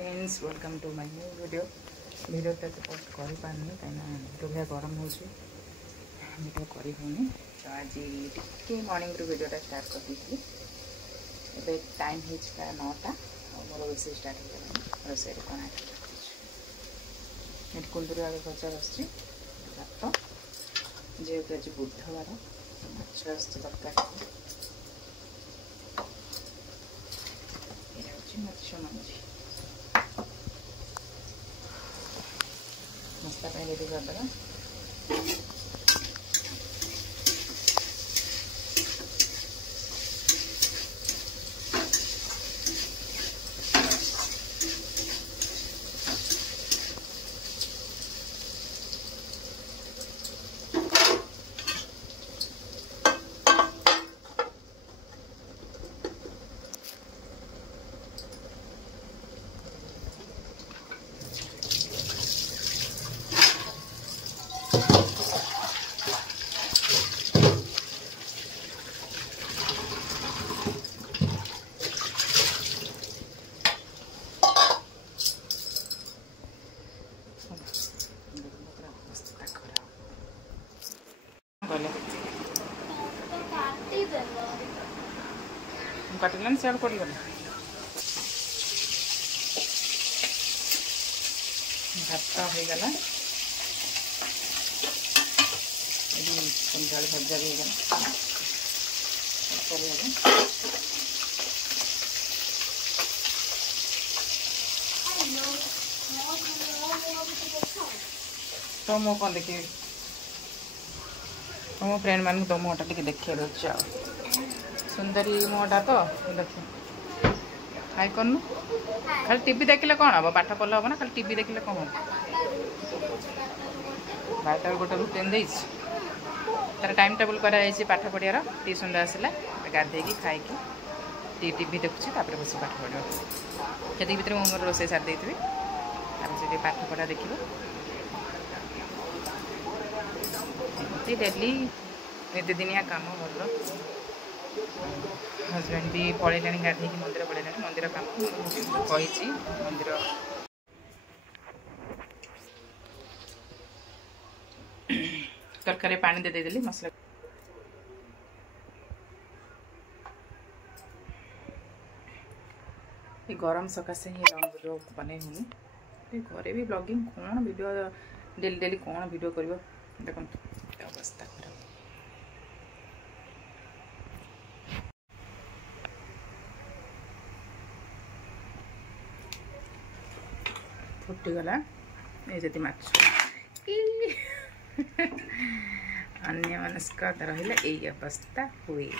Friends welcome to my new video तो post कर पारनी कहीं भाई गरम हो वीडियो कर तो आज टे मॉर्निंग रू वीडियोटा स्टार्ट कर दी। एबे टाइम हो 9टा और मोर रोसे स्टार्ट हो गला। रोसे कौन ये कुंदूरी आगे भजा बस भात जेहेतु आज बुधवार माछ तरकारी माछ मंजी मसला रेडी करदेगा। काटिलान सियाड़ पड़गला भात हो गला कुंडाल भजा भी हो तो मो कौन देखिए मो फ्रेंड मान तो मोटा टे देखिए रोचे सुंदरी मोटा तो देखिए हाई करनु खाली टीवी देखले कौन हम पाठ पढ़ले हम ना खाली टीवी देखले कौन हम बारटा गोटे रुटीन दे तार टाइम टेबल कराई पाठ पढ़ियार ट्यूशन आसला गाधे खाई टीवी देखुची बस पाठ पढ़ो से भर मोर रोसे सारी देती से पाठ पढ़ा देखो डेली नितिदिनिया काम भल हजबैंड भी पलैला गाधे मंदिर पलैला मंदिर काम कही मंदिर तरकारी पानी दे देली मसला गरम सकाशे ही लॉन्ग वीडियो बने हूँ घरे भी ब्लॉगिंग कौन वीडियो डेली डेली कौन वीडियो कर देखो अवस्था खराब फुटीगला ये माछ अन्य मनस्क रहा यही अवस्था हुए।